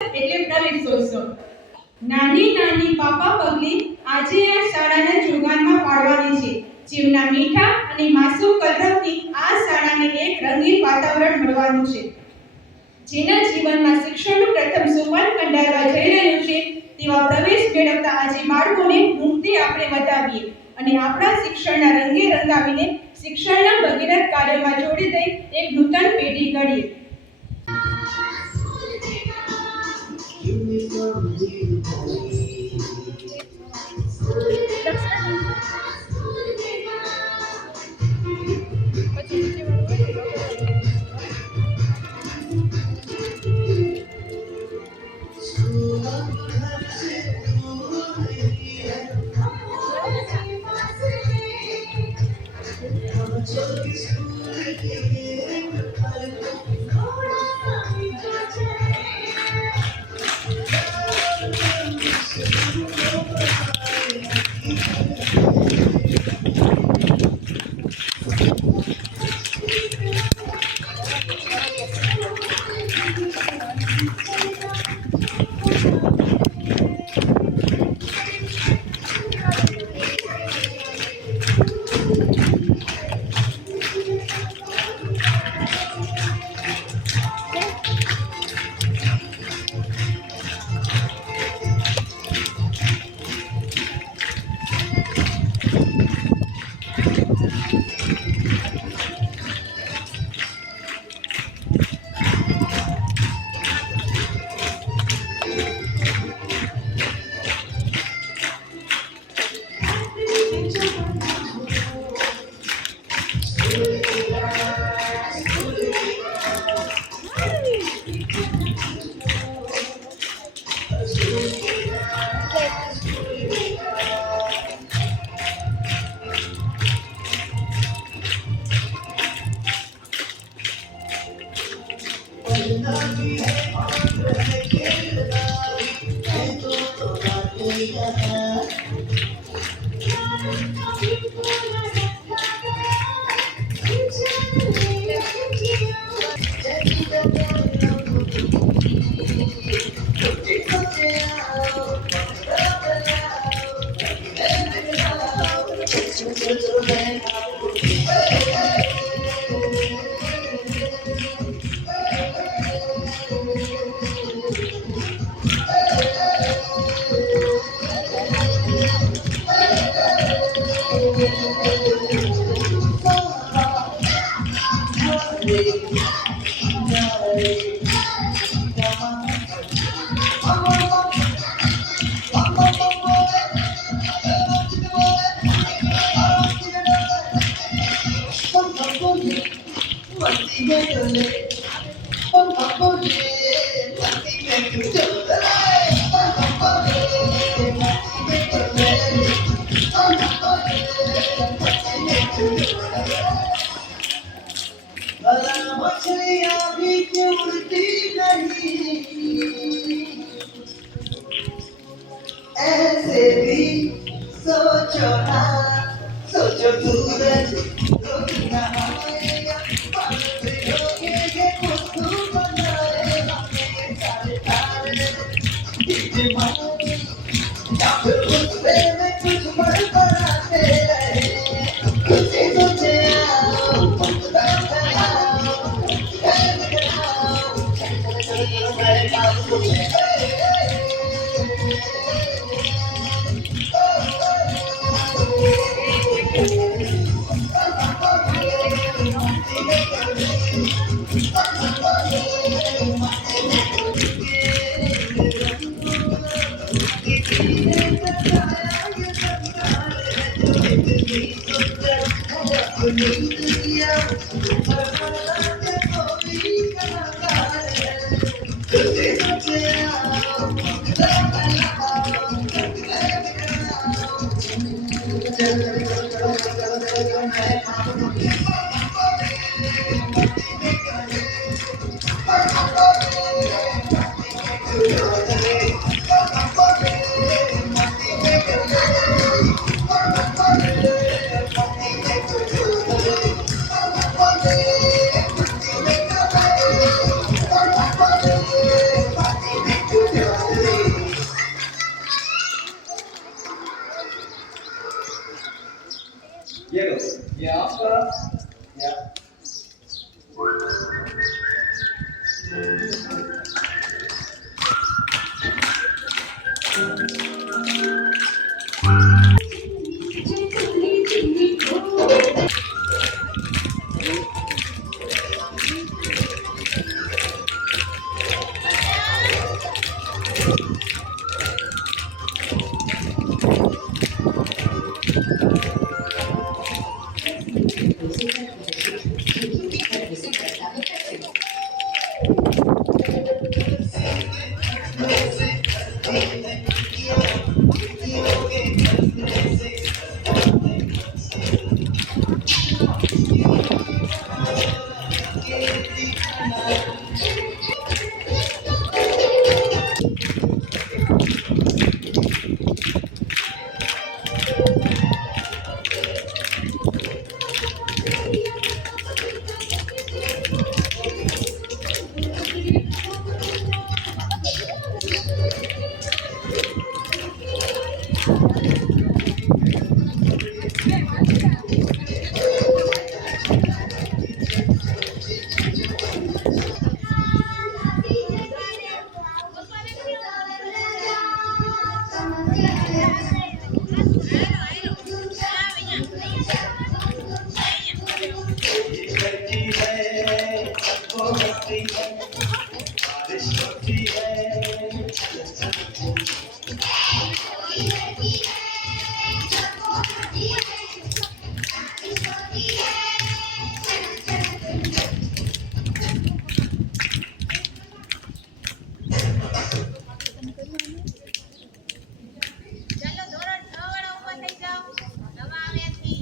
એટલે પ્રવેશોત્સવ. નાની નાની પાપા પગલી આજે આ શાળાના જોગાનમાં પાડવાની છે. જેમના મીઠા અને માસૂમ કલરવથી આ શાળાને એક રંગીન વાતાવરણ મળવાનું છે. જેના જીવનમાં શિક્ષણનું પ્રથમ સોપાન કંડારવા જઈ રહ્યું છે તેવા પ્રવેશ મેળવતા આજે બાળકોને મુક્તિ આપણે વધાવીએ અને આપણા શિક્ષણના રંગે રંગાવીને શિક્ષણના ભગીરથ કાર્યમાં જોડી દઈ એક નૂતન પેઢી ઘડીએ. ऐसे भी सोचो ना, सोचो सूरज रोटी ना आएगा, पानी पियोगे ये खुशबू बनाएगा, ये सारे तारे दिखे मारे, या फिर गुस्से में कुछ बड़बड़ाते रहे, खुशी तुझे आओ, पकड़ा कराओ, चलो मेरे पास कुछ बारिश होती है ચાલો ધોરણ 6 વાળા ઊભા થઈ જાઓ. નવા આવ્યા છીએ.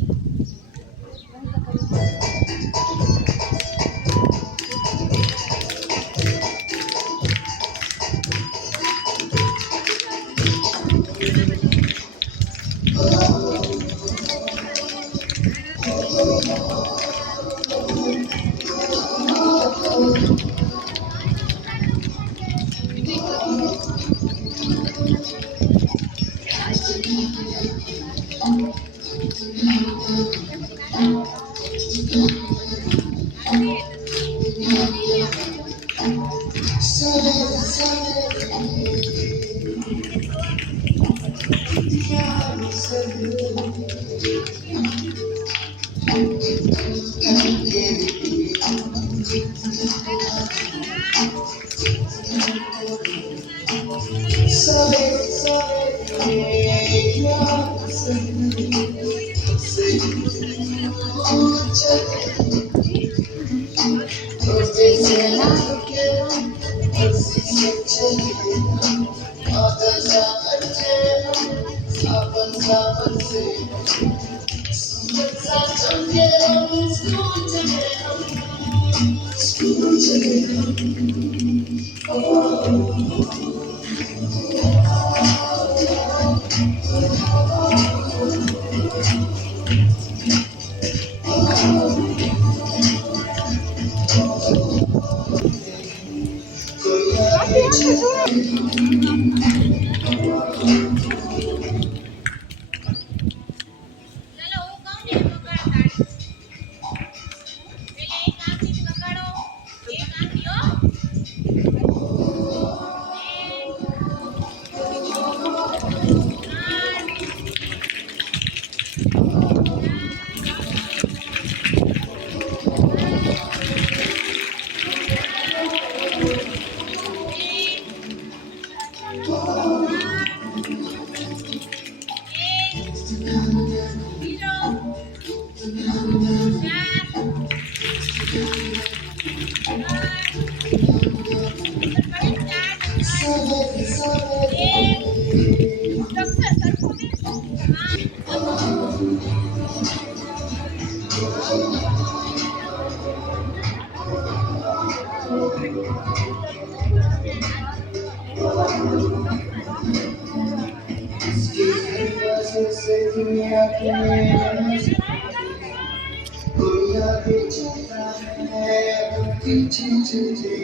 ચાલો હું કહું ને એમ વગાડો તાળી. પેલા એક આંખથી વગાડો. એક આંખથી હો. दुनिया के कोई आगे चलता है पीछे चलते